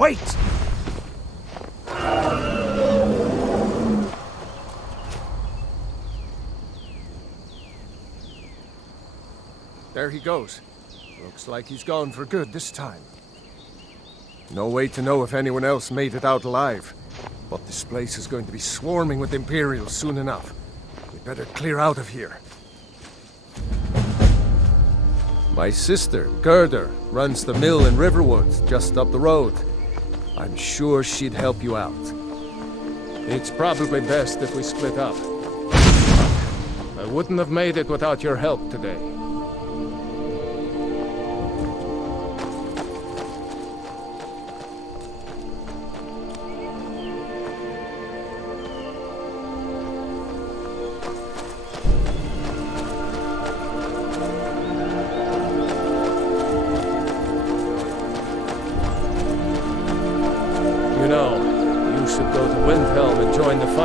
Wait! There he goes. Looks like he's gone for good this time. No way to know if anyone else made it out alive. But this place is going to be swarming with Imperials soon enough. We better clear out of here. My sister, Gerda, runs the mill in Riverwood, just up the road. I'm sure she'd help you out. It's probably best if we split up. I wouldn't have made it without your help today.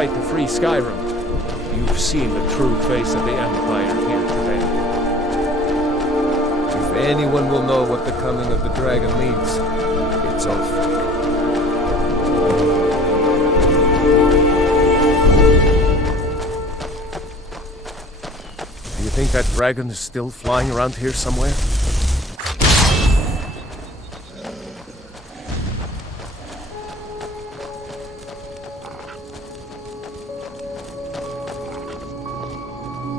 To free Skyrim. You've seen the true face of the Empire here today. If anyone will know what the coming of the dragon means, it's Ulfric. Do you think that dragon is still flying around here somewhere?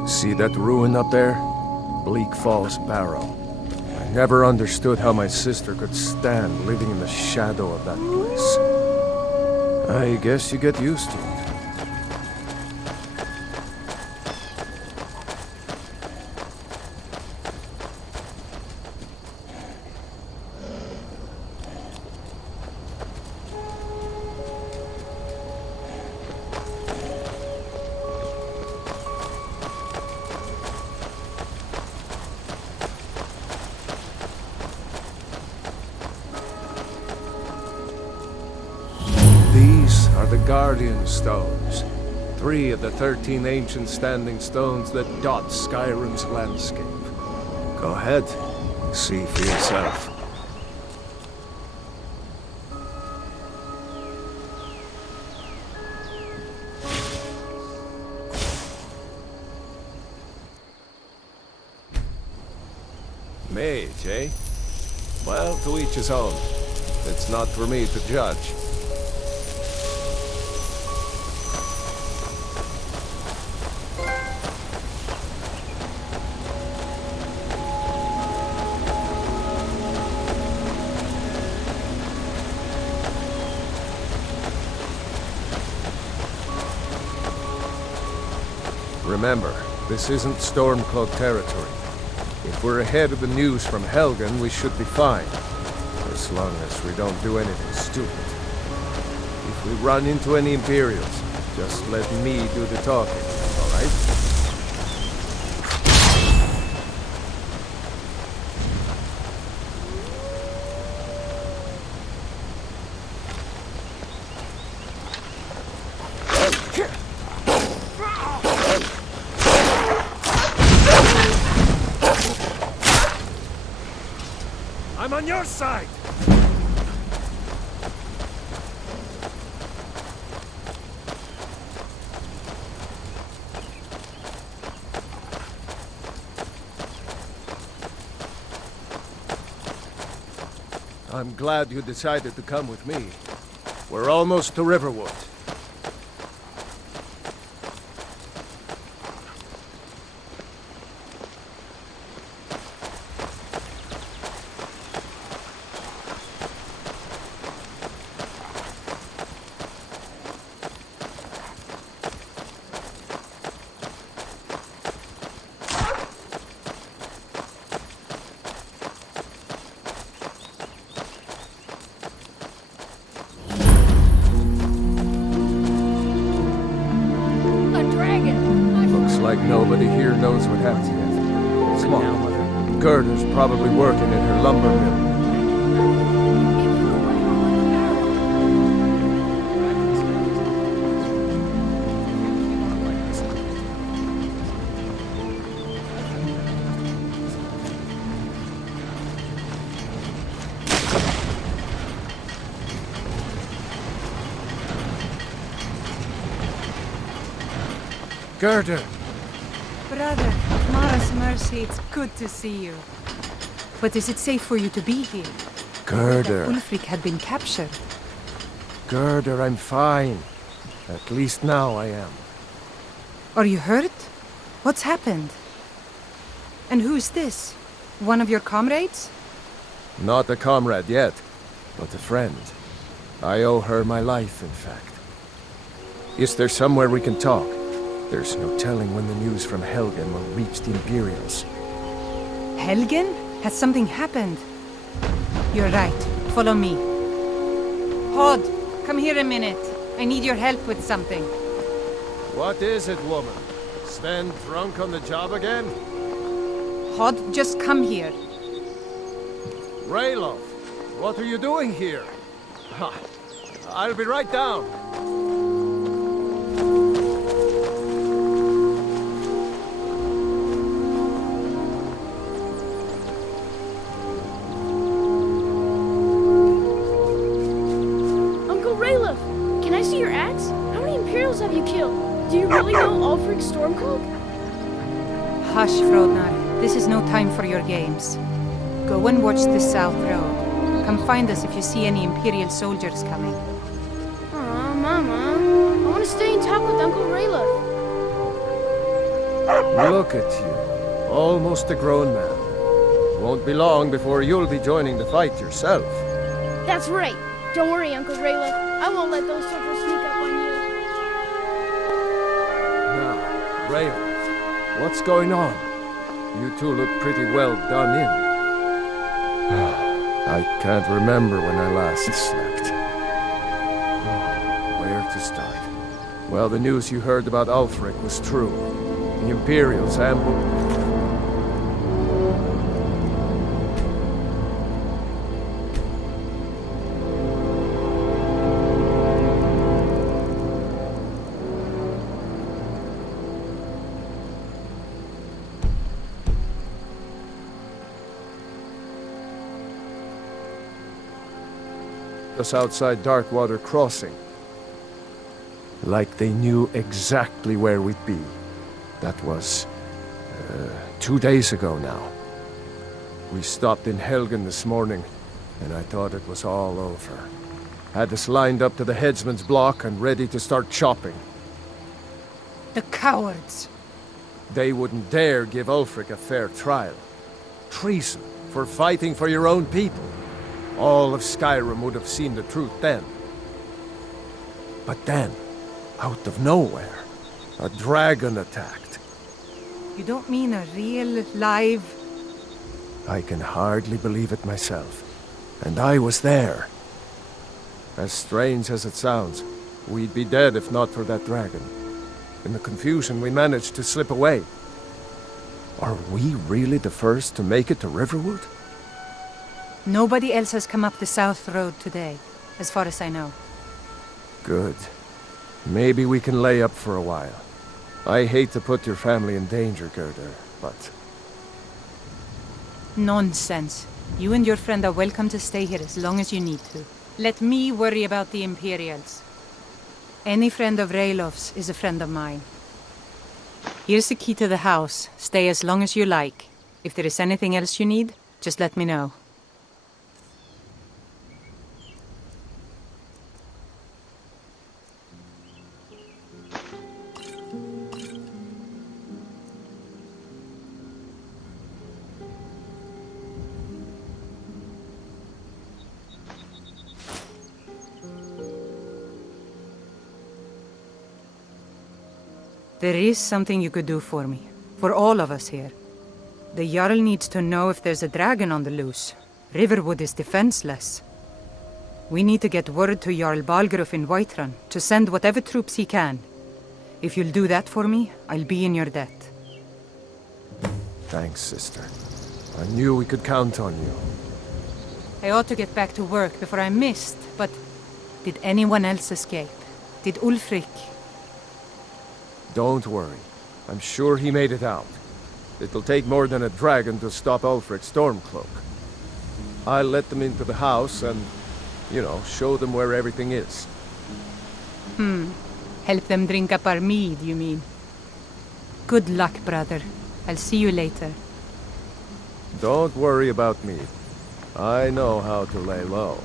See that ruin up there? Bleak Falls Barrow. I never understood how my sister could stand living in the shadow of that place. I guess you get used to it. are the Guardian Stones. 3 of the 13 ancient standing stones that dot Skyrim's landscape. Go ahead, see for yourself. Mage, eh? Well, to each his own. It's not for me to judge. Remember, this isn't Stormcloak territory. If we're ahead of the news from Helgen, we should be fine. As long as we don't do anything stupid. If we run into any Imperials, just let me do the talking, alright? I'm on your side! I'm glad you decided to come with me. We're almost to Riverwood. Like nobody here knows what happened yet. Come on. Gerda's probably working in her lumber mill. Gerda! Brother, Mara's mercy, it's good to see you. But is it safe for you to be here? Gerda. Ulfric had been captured. Gerda, I'm fine. At least now I am. Are you hurt? What's happened? And who's this? One of your comrades? Not a comrade yet, but a friend. I owe her my life, in fact. Is there somewhere we can talk? There's no telling when the news from Helgen will reach the Imperials. Helgen? Has something happened? You're right. Follow me. Hod, come here a minute. I need your help with something. What is it, woman? Stand drunk on the job again? Hod, just come here. Rayloff, what are you doing here? Ha, I'll be right down. Have you killed? Do you really know Ulfric's Stormcloak? Hush, Frodnar. This is no time for your games. Go and watch the South Road. Come find us if you see any Imperial soldiers coming. Aw, Mama. I want to stay and talk with Uncle Rayla. Look at you. Almost a grown man. Won't be long before you'll be joining the fight yourself. That's right. Don't worry, Uncle Rayla. I won't let those soldiers sneak up on you. Rayla, what's going on? You two look pretty well done in. I can't remember when I last slept. Where to start? Well, the news you heard about Ulfric was true. The Imperials ambushed... us outside Darkwater Crossing. Like they knew exactly where we'd be. That was 2 days ago now. We stopped in Helgen this morning, and I thought it was all over. Had us lined up to the headsman's block and ready to start chopping. The cowards! They wouldn't dare give Ulfric a fair trial. Treason for fighting for your own people. All of Skyrim would have seen the truth then. But then, out of nowhere, a dragon attacked. You don't mean a real, live... I can hardly believe it myself. And I was there. As strange as it sounds, we'd be dead if not for that dragon. In the confusion, we managed to slip away. Are we really the first to make it to Riverwood? Nobody else has come up the South Road today, as far as I know. Good. Maybe we can lay up for a while. I hate to put your family in danger, Gerda, but... Nonsense. You and your friend are welcome to stay here as long as you need to. Let me worry about the Imperials. Any friend of Raylof's is a friend of mine. Here's the key to the house. Stay as long as you like. If there is anything else you need, just let me know. There is something you could do for me. For all of us here. The Jarl needs to know if there's a dragon on the loose. Riverwood is defenseless. We need to get word to Jarl Balgruuf in Whiterun to send whatever troops he can. If you'll do that for me, I'll be in your debt. Thanks, sister. I knew we could count on you. I ought to get back to work before I'm missed, but... Did anyone else escape? Did Ulfric? Don't worry. I'm sure he made it out. It'll take more than a dragon to stop Ulfric's Stormcloak. I'll let them into the house and, you know, show them where everything is. Help them drink up our mead, you mean? Good luck, brother. I'll see you later. Don't worry about me. I know how to lay low.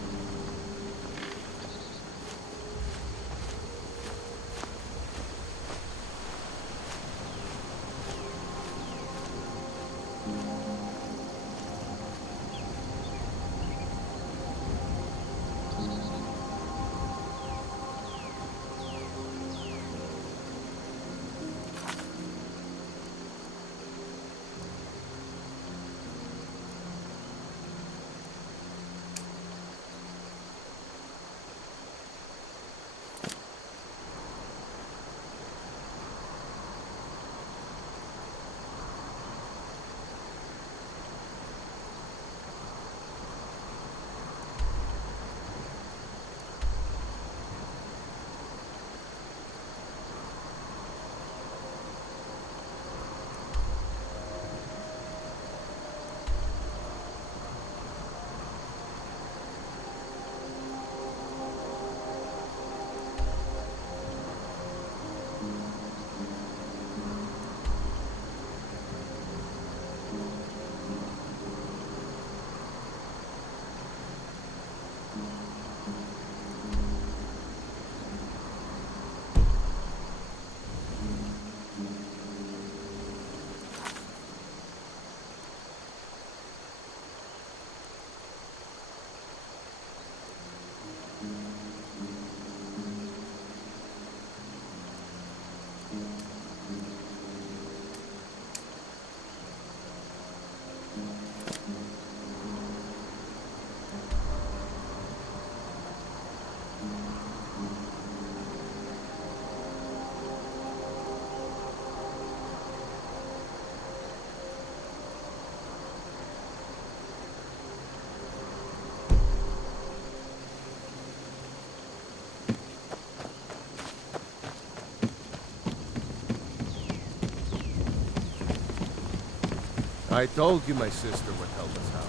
I told you my sister would help us out.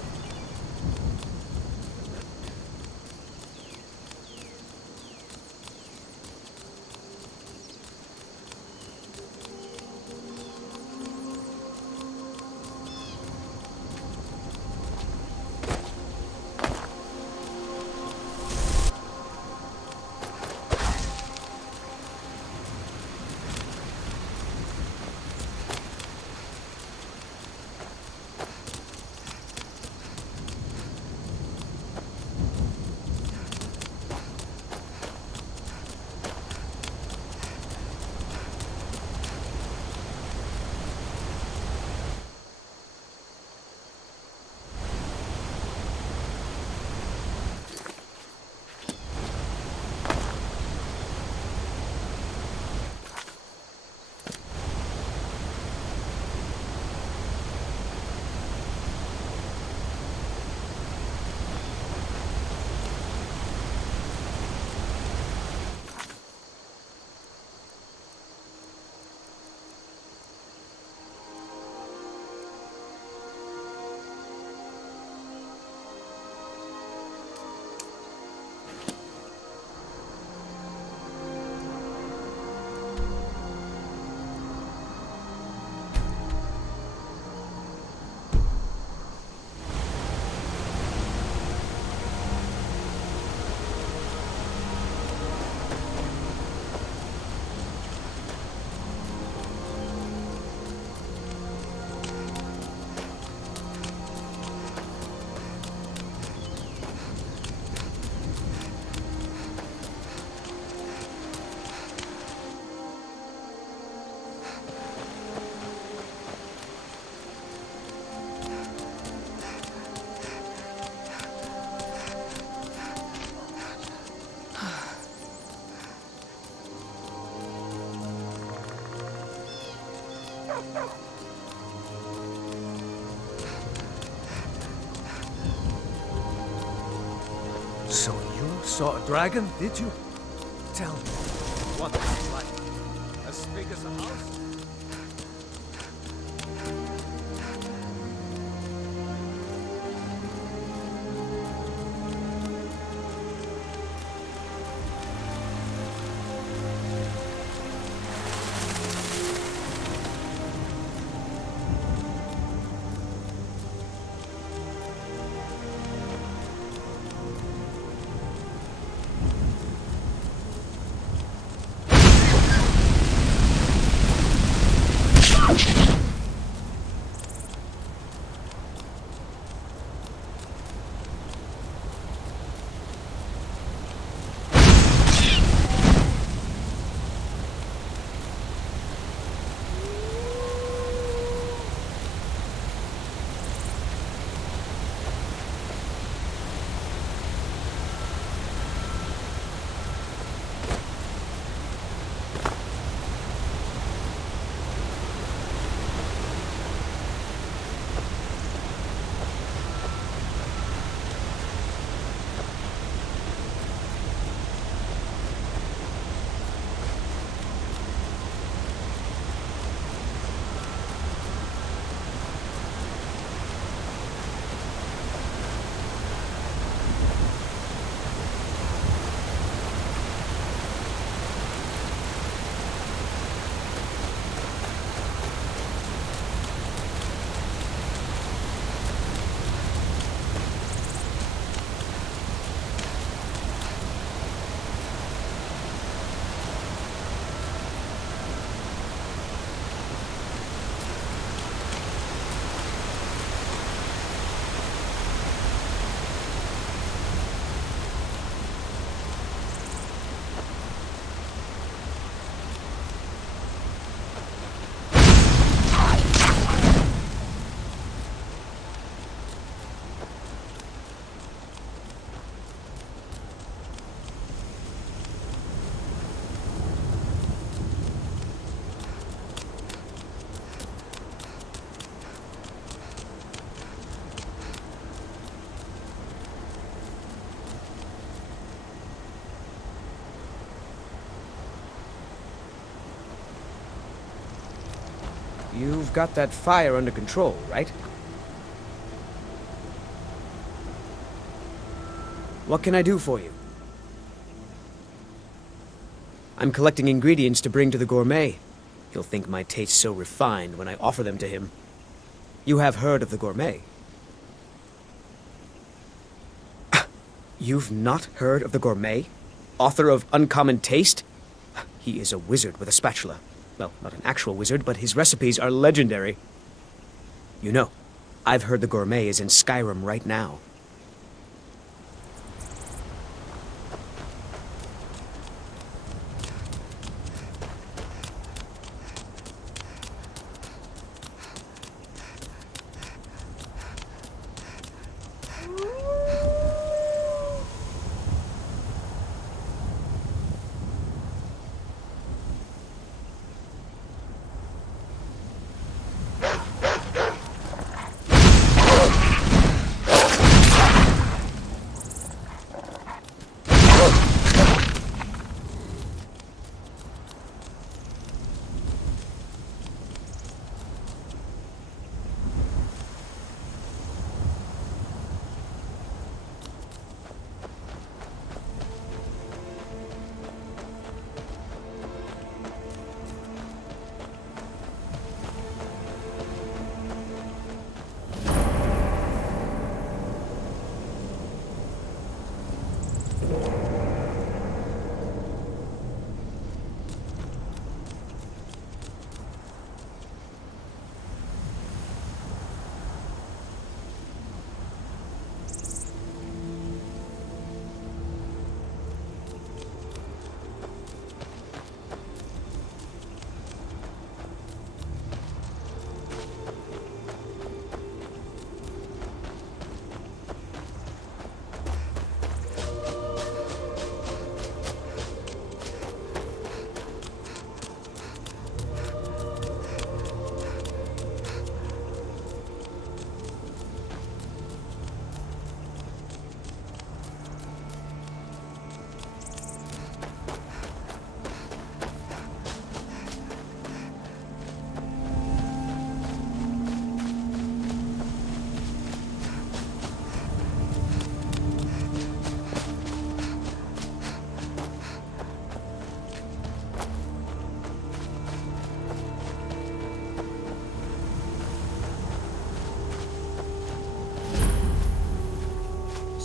So you saw a dragon, did you? Tell me, what was it like? As big as a house? You've got that fire under control, right? What can I do for you? I'm collecting ingredients to bring to the gourmet. He'll think my taste's so refined when I offer them to him. You have heard of the gourmet? You've not heard of the gourmet? Author of Uncommon Taste? He is a wizard with a spatula. Well, not an actual wizard, but his recipes are legendary. You know, I've heard the gourmet is in Skyrim right now.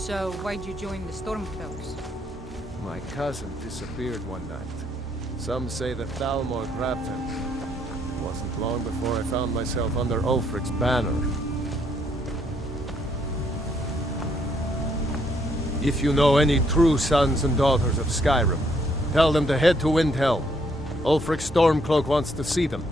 So, why'd you join the Stormcloaks? My cousin disappeared one night. Some say that Thalmor grabbed him. It wasn't long before I found myself under Ulfric's banner. If you know any true sons and daughters of Skyrim, tell them to head to Windhelm. Ulfric Stormcloak wants to see them.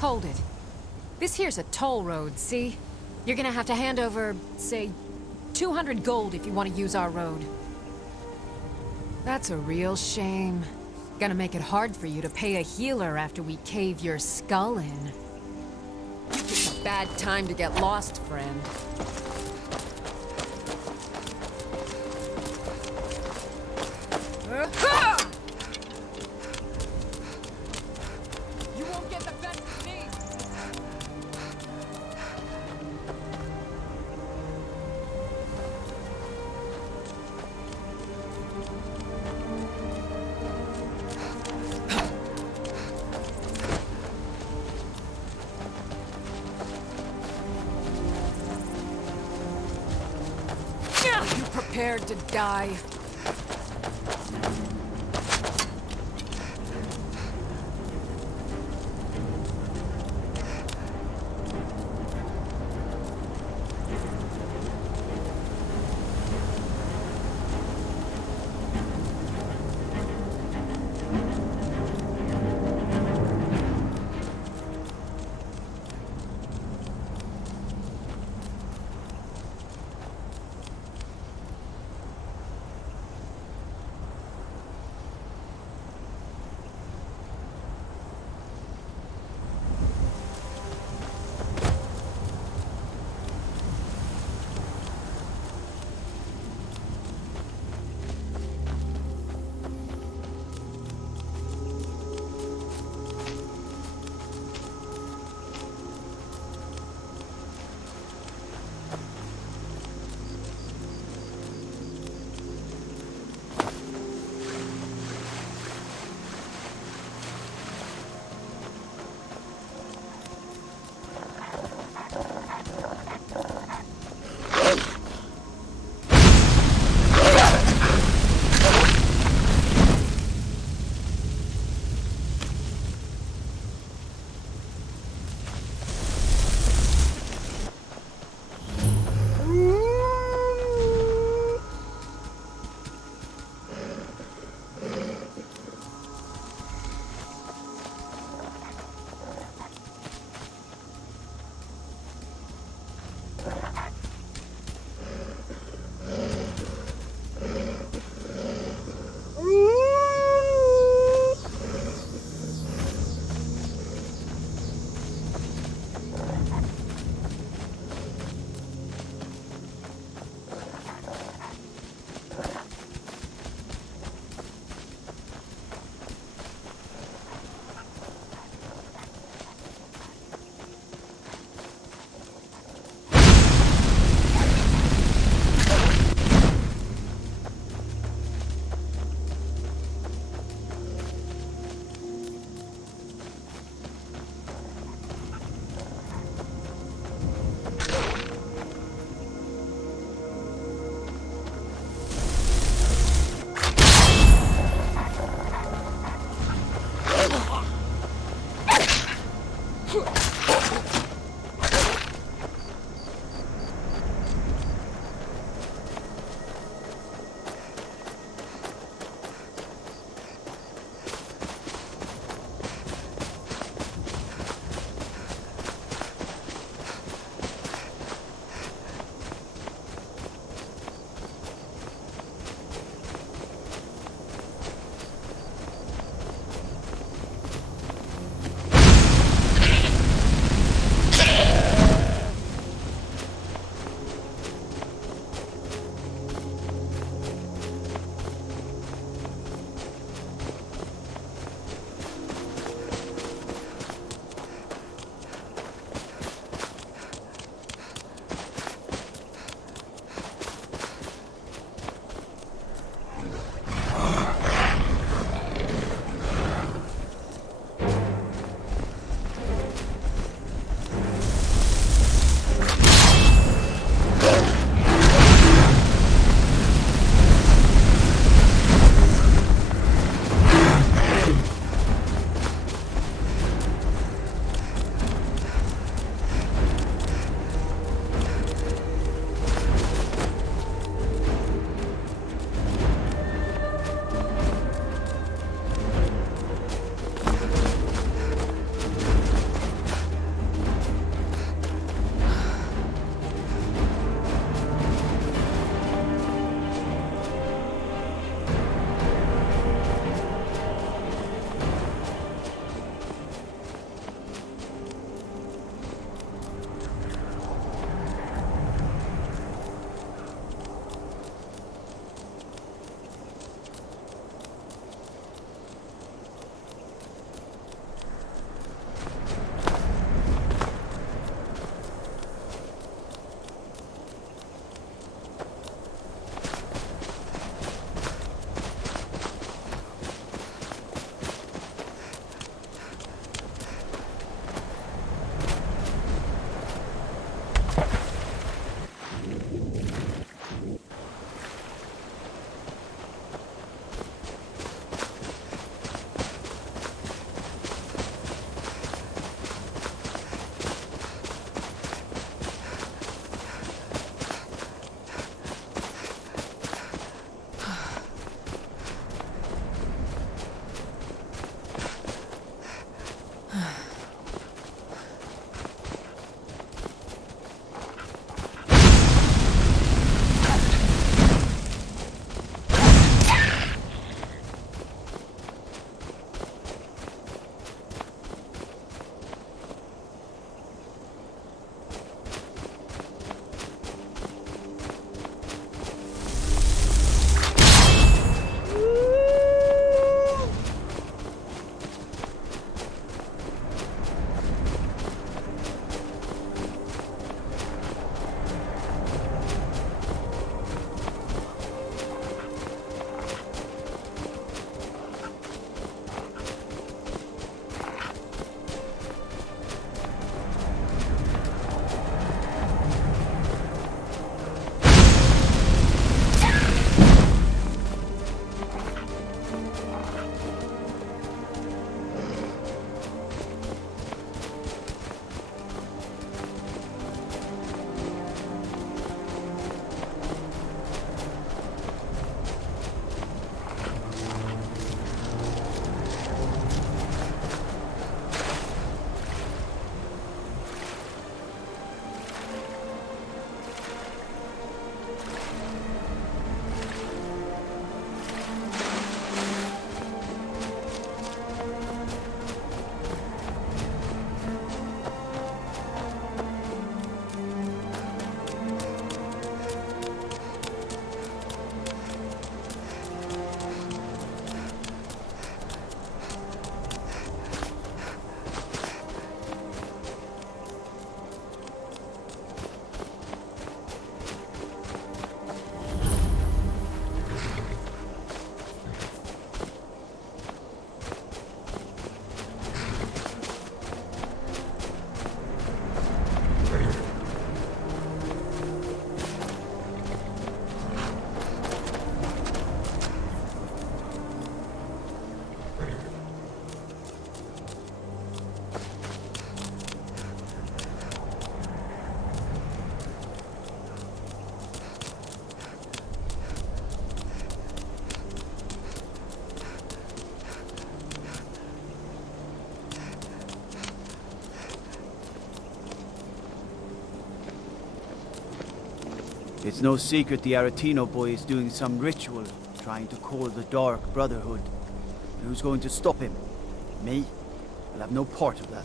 Hold it. This here's a toll road, see? You're gonna have to hand over, say, 200 gold if you want to use our road. That's a real shame. Gonna make it hard for you to pay a healer after we cave your skull in. It's a bad time to get lost, friend. You won't get the best of me! You prepared to die? It's no secret the Aretino boy is doing some ritual, trying to call the Dark Brotherhood. And who's going to stop him? Me? I'll have no part of that.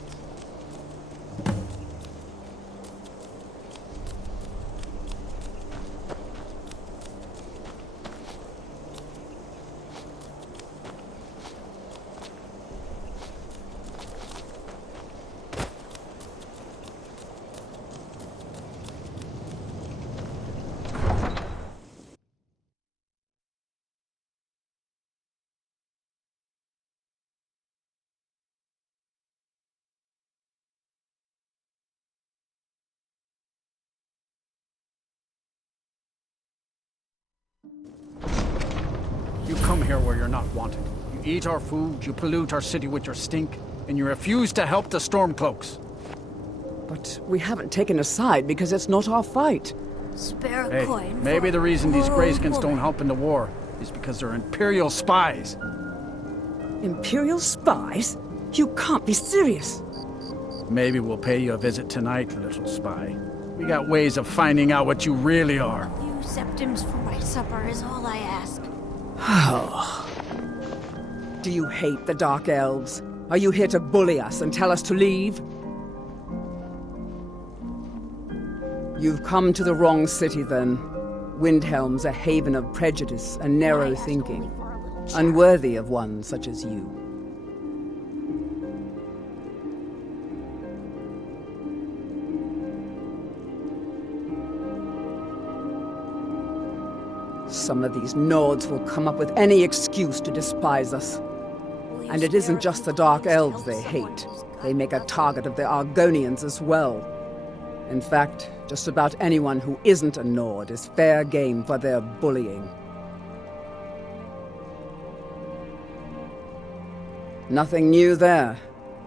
You come here where you're not wanted. You eat our food, you pollute our city with your stink, and you refuse to help the Stormcloaks. But we haven't taken a side because it's not our fight. Spare a Hey, coin. maybe for the reason these poor old Greyskins don't woman. help in the war is because they're Imperial spies. Imperial spies? You can't be serious. Maybe we'll pay you a visit tonight, little spy. We got ways of finding out what you really are. A few septims for my supper is all I ask. Do you hate the Dark Elves? Are you here to bully us and tell us to leave? You've come to the wrong city, then. Windhelm's a haven of prejudice and I narrow asked thinking, only for a little chat. unworthy of one such as you. Some of these Nords will come up with any excuse to despise us. Will you And it spare isn't a just few the Dark coins to Elves help they someone hate. who's got They make a nothing? target of the Argonians as well. In fact, just about anyone who isn't a Nord is fair game for their bullying. Nothing new there.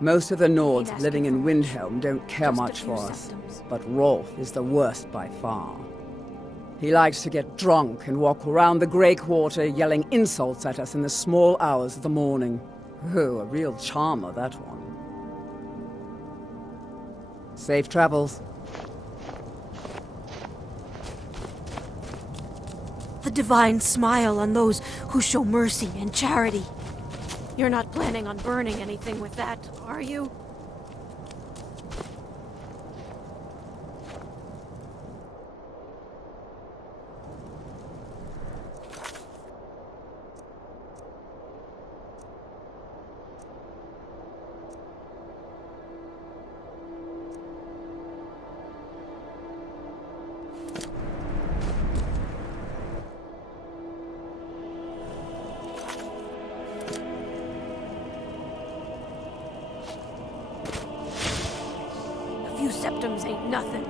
Most of the Nords asking living in for much. Windhelm don't care Just a much few for us. septims. But Rolf is the worst by far. He likes to get drunk and walk around the Grey Quarter yelling insults at us in the small hours of the morning. Oh, a real charmer, that one. Safe travels. The divine smile on those who show mercy and charity. You're not planning on burning anything with that, are you? A few septims ain't nothing.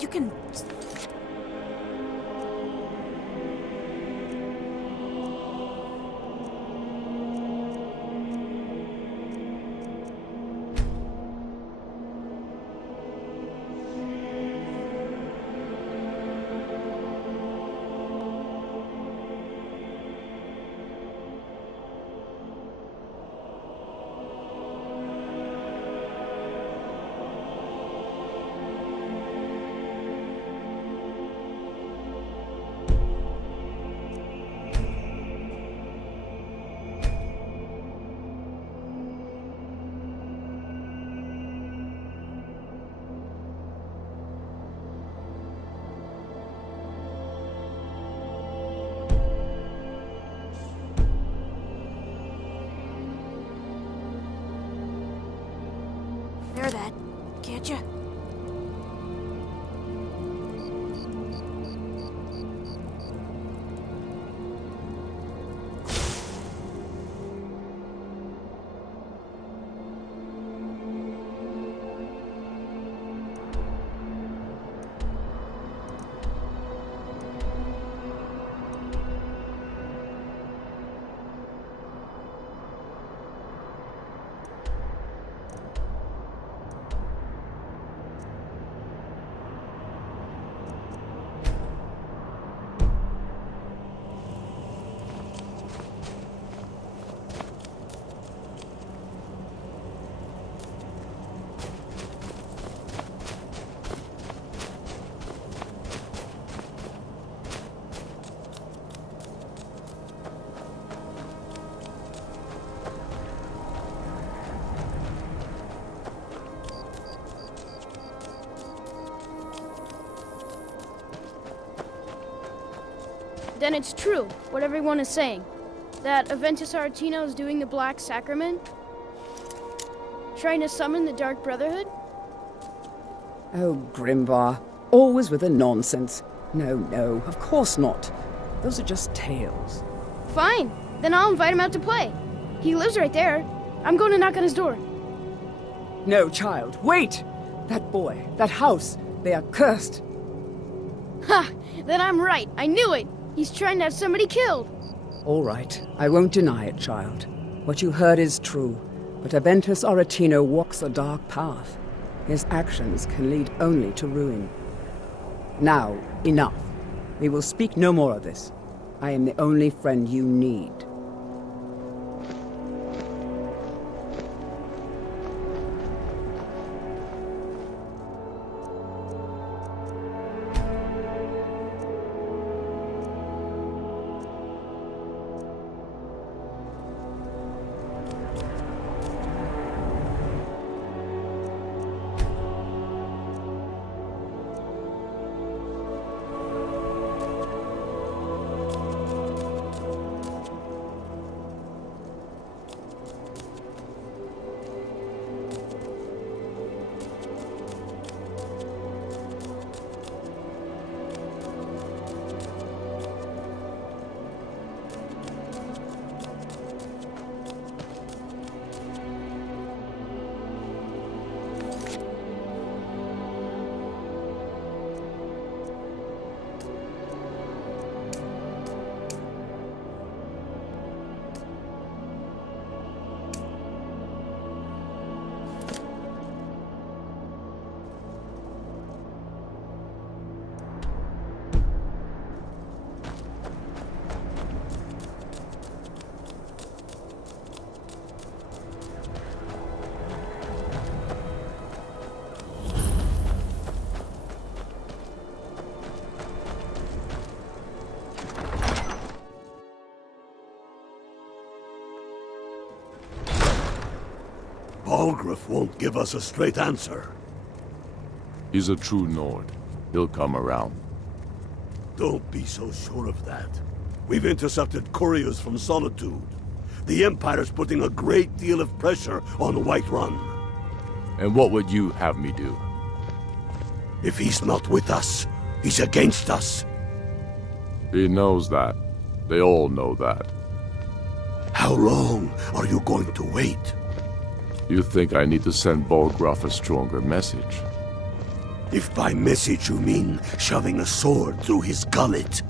You can... Bear that, can't you? Then it's true, what everyone is saying. That Aventus Aretino is doing the Black Sacrament? Trying to summon the Dark Brotherhood? Oh, Grimvar. Always with the nonsense. No, of course not. Those are just tales. Fine, then I'll invite him out to play. He lives right there. I'm going to knock on his door. No, child, wait! That boy, that house, they are cursed. Ha! Then I'm right. I knew it. He's trying to have somebody killed. All right, I won't deny it, child. What you heard is true, but Aventus Aretino walks a dark path. His actions can lead only to ruin. Now, enough. We will speak no more of this. I am the only friend you need. Balgruuf won't give us a straight answer. He's a true Nord. He'll come around. Don't be so sure of that. We've intercepted couriers from Solitude. The Empire's putting a great deal of pressure on Whiterun. And what would you have me do? If he's not with us, he's against us. He knows that. They all know that. How long are you going to wait? You think I need to send Balgruuf a stronger message? If by message you mean shoving a sword through his gullet.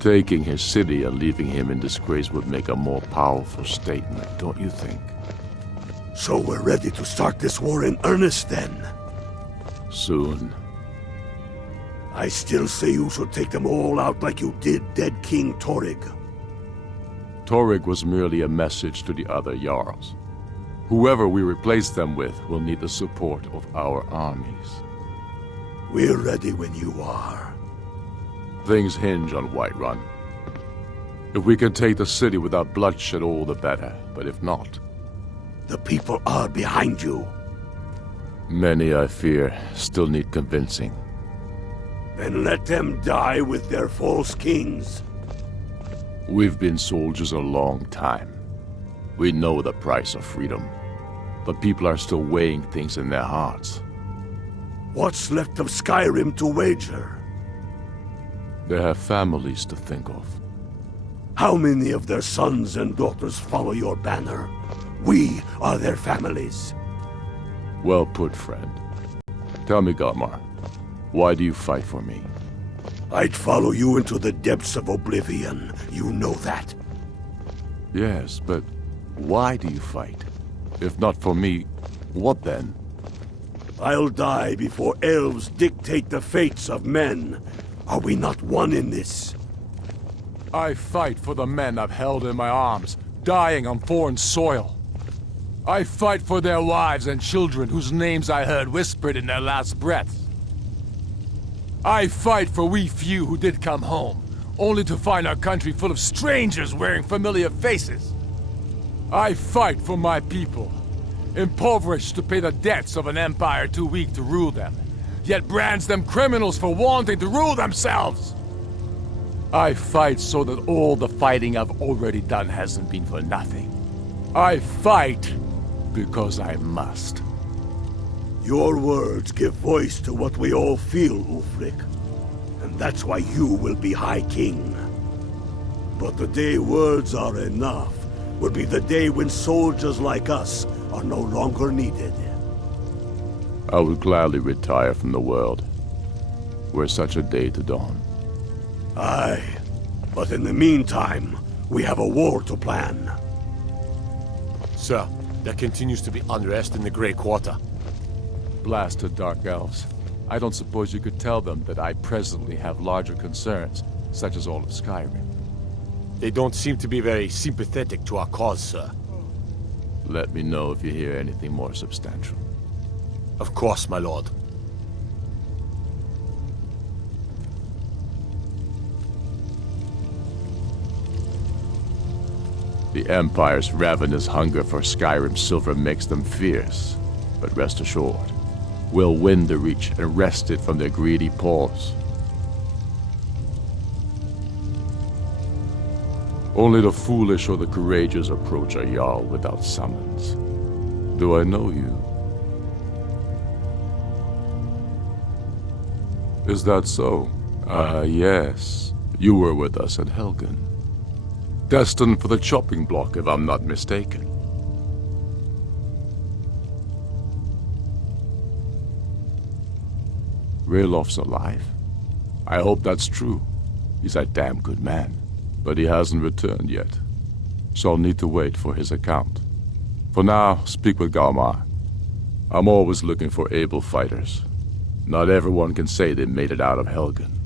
Taking his city and leaving him in disgrace would make a more powerful statement, don't you think? So we're ready to start this war in earnest then? Soon. I still say you should take them all out like you did dead King Torrig. Torrig was merely a message to the other Jarls. Whoever we replace them with will need the support of our armies. We're ready when you are. Things hinge on Whiterun. If we can take the city without bloodshed, all the better. But if not... The people are behind you. Many, I fear, still need convincing. Then let them die with their false kings. We've been soldiers a long time. We know the price of freedom. But people are still weighing things in their hearts. What's left of Skyrim to wager? They have families to think of. How many of their sons and daughters follow your banner? We are their families. Well put, friend. Tell me, Galmar, why do you fight for me? I'd follow you into the depths of oblivion. You know that. Yes, but why do you fight? If not for me, what then? I'll die before elves dictate the fates of men. Are we not one in this? I fight for the men I've held in my arms, dying on foreign soil. I fight for their wives and children whose names I heard whispered in their last breaths. I fight for we few who did come home, only to find our country full of strangers wearing familiar faces. I fight for my people, impoverished to pay the debts of an empire too weak to rule them, yet brands them criminals for wanting to rule themselves. I fight so that all the fighting I've already done hasn't been for nothing. I fight because I must. Your words give voice to what we all feel, Ulfric. And that's why you will be High King. But the day words are enough will be the day when soldiers like us are no longer needed. I would gladly retire from the world, were such a day to dawn. Aye, but in the meantime, we have a war to plan. Sir, there continues to be unrest in the Grey Quarter. Blasted Dark Elves. I don't suppose you could tell them that I presently have larger concerns, such as all of Skyrim. They don't seem to be very sympathetic to our cause, sir. Let me know if you hear anything more substantial. Of course, my lord. The Empire's ravenous hunger for Skyrim silver makes them fierce, but rest assured, we'll win the Reach and wrest it from their greedy paws. Only the foolish or the courageous approach a Jarl without summons. Do I know you? Is that so? Yes. You were with us at Helgen. Destined for the chopping block, if I'm not mistaken. Raylof's alive? I hope that's true. He's a damn good man. But he hasn't returned yet. So I'll need to wait for his account. For now, speak with Galmar. I'm always looking for able fighters. Not everyone can say they made it out of Helgen.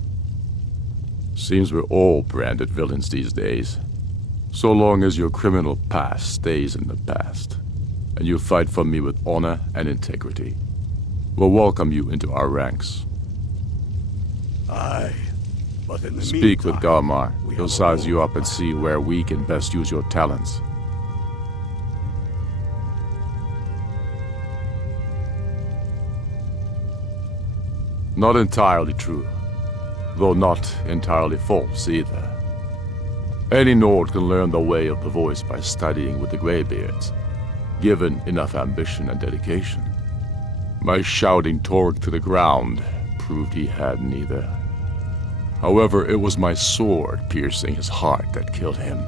Seems we're all branded villains these days. So long as your criminal past stays in the past, and you fight for me with honor and integrity, we'll welcome you into our ranks. Aye, but in the Speak with meantime, Galmar. He'll size you up and see where we can best use your talents. Not entirely true, though not entirely false either. Any Nord can learn the way of the voice by studying with the Greybeards, given enough ambition and dedication. My shouting Torg to the ground proved he had neither. However, it was my sword piercing his heart that killed him.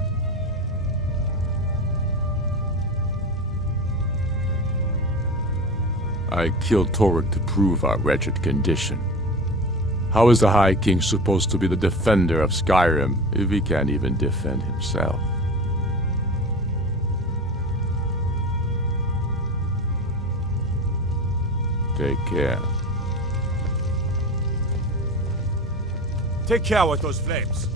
I killed Torg to prove our wretched condition. How is the High King supposed to be the defender of Skyrim if he can't even defend himself? Take care. Take care with those flames.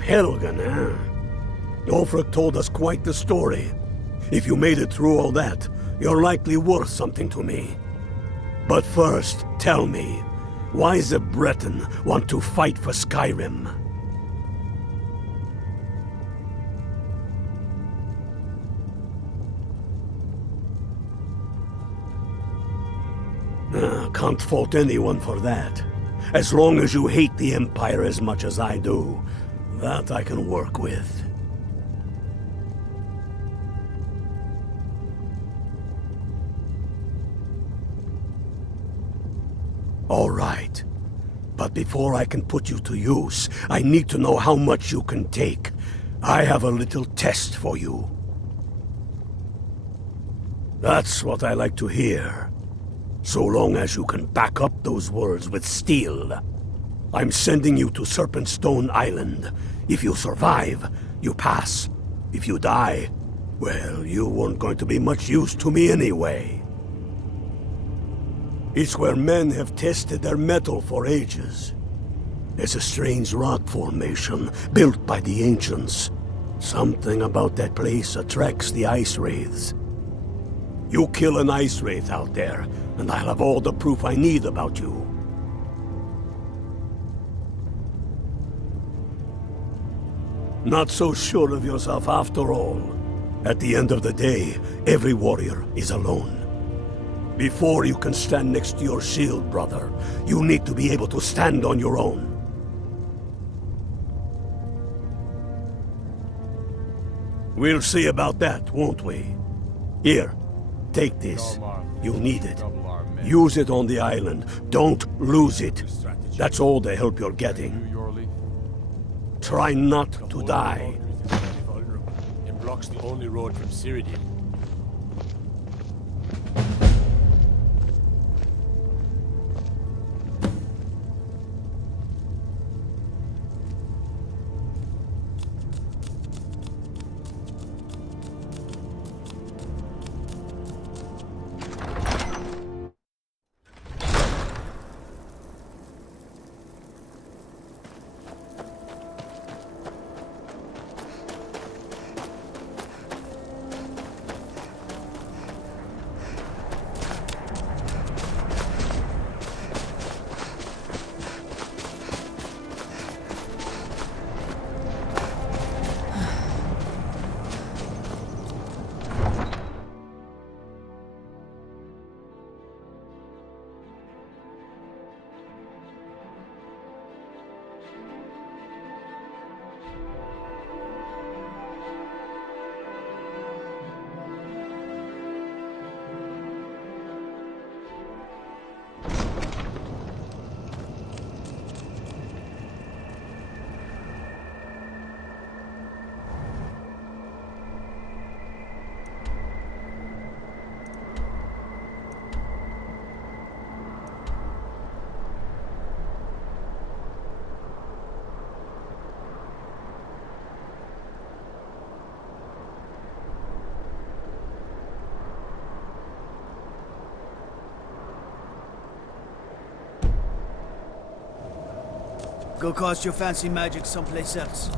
Helgen, huh? Ulfric told us quite the story. If you made it through all that, you're likely worth something to me. But first, tell me, why does a Breton want to fight for Skyrim? Can't fault anyone for that. As long as you hate the Empire as much as I do, that I can work with. All right. But before I can put you to use, I need to know how much you can take. I have a little test for you. That's what I like to hear. So long as you can back up those words with steel. I'm sending you to Serpentstone Island. If you survive, you pass. If you die, well, you weren't going to be much use to me anyway. It's where men have tested their metal for ages. It's a strange rock formation built by the ancients. Something about that place attracts the ice wraiths. You kill an ice wraith out there, and I'll have all the proof I need about you. Not so sure of yourself after all. At the end of the day, every warrior is alone. Before you can stand next to your shield, brother, you need to be able to stand on your own. We'll see about that, won't we? Here, take this. You'll need it. Use it on the island. Don't lose it. That's all the help you're getting. Try not to die. It blocks the only road from Cyrodiil. Go cast your fancy magic someplace else.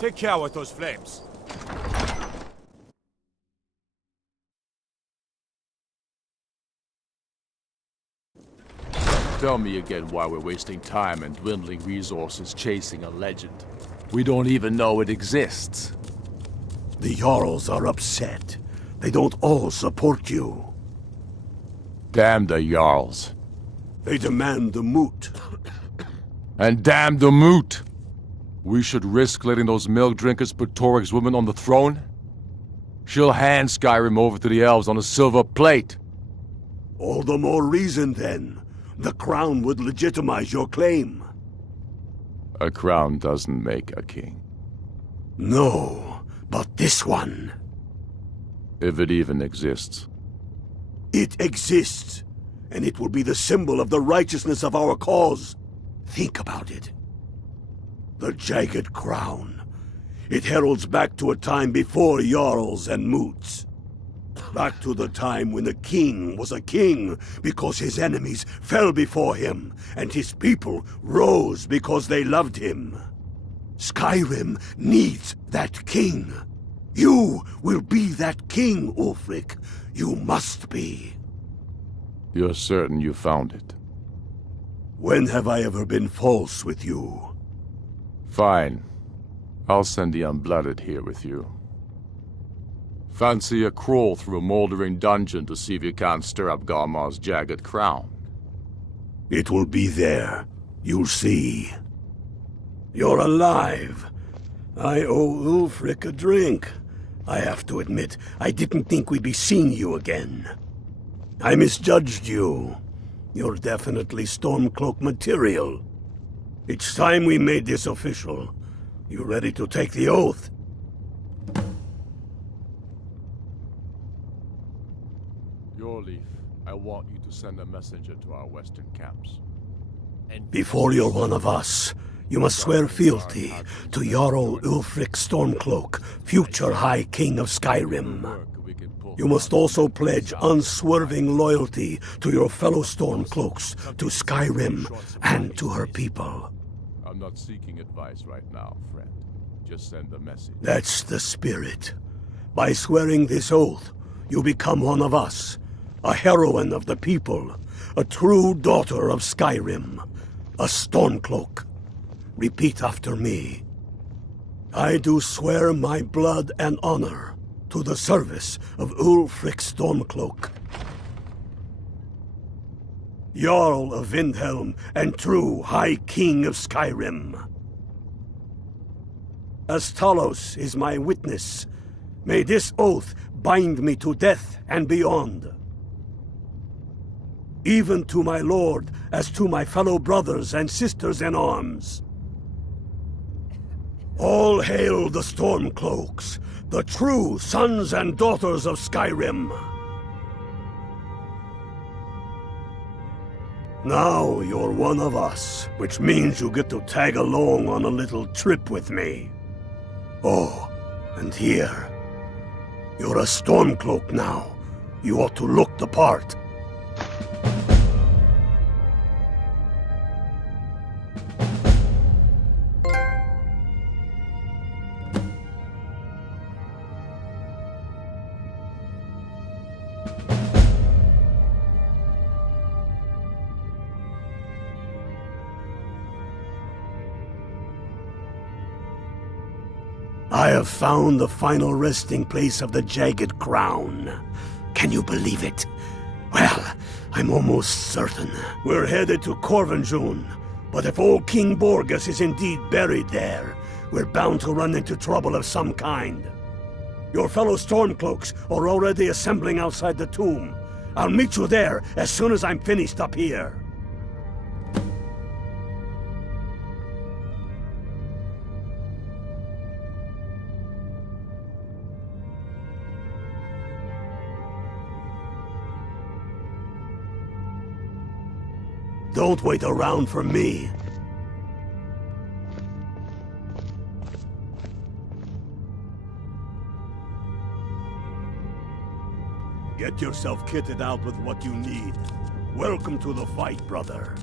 Take care with those flames. Tell me again why we're wasting time and dwindling resources chasing a legend. We don't even know it exists. The Jarls are upset. They don't all support you. Damn the Jarls. They demand the moot. And damn the moot! We should risk letting those milk drinkers put Toryg's woman on the throne? She'll hand Skyrim over to the elves on a silver plate. All the more reason, then. The crown would legitimize your claim. A crown doesn't make a king. No, but this one. If it even exists. It exists, and it will be the symbol of the righteousness of our cause. Think about it. The jagged crown. It heralds back to a time before Jarls and Moots. Back to the time when the king was a king because his enemies fell before him, and his people rose because they loved him. Skyrim needs that king. You will be that king, Ulfric. You must be. You're certain you found it? When have I ever been false with you? Fine. I'll send the Unblooded here with you. Fancy a crawl through a moldering dungeon to see if you can't stir up Garmar's jagged crown. It will be there. You'll see. You're alive. I owe Ulfric a drink. I have to admit, I didn't think we'd be seeing you again. I misjudged you. You're definitely Stormcloak material. It's time we made this official. You ready to take the oath? Yorleaf, I want you to send a messenger to our western camps. Before you're one of us, you must swear fealty to Jarl Ulfric Stormcloak, future High King of Skyrim. You must also pledge unswerving loyalty to your fellow Stormcloaks, to Skyrim, and to her people. I'm not seeking advice right now, friend. Just send a message. That's the spirit. By swearing this oath, you become one of us, a heroine of the people, a true daughter of Skyrim, a Stormcloak. Repeat after me. I do swear my blood and honor to the service of Ulfric Stormcloak, Jarl of Windhelm and true High King of Skyrim. As Talos is my witness, may this oath bind me to death and beyond. Even to my lord, as to my fellow brothers and sisters in arms. All hail the Stormcloaks, the true sons and daughters of Skyrim. Now you're one of us, which means you get to tag along on a little trip with me. Oh, and here. You're a Stormcloak now. You ought to look the part. I have found the final resting place of the Jagged Crown. Can you believe it? Well, I'm almost certain. We're headed to Corvinjun, but if old King Borgus is indeed buried there, we're bound to run into trouble of some kind. Your fellow Stormcloaks are already assembling outside the tomb. I'll meet you there as soon as I'm finished up here. Don't wait around for me. Get yourself kitted out with what you need. Welcome to the fight, brother.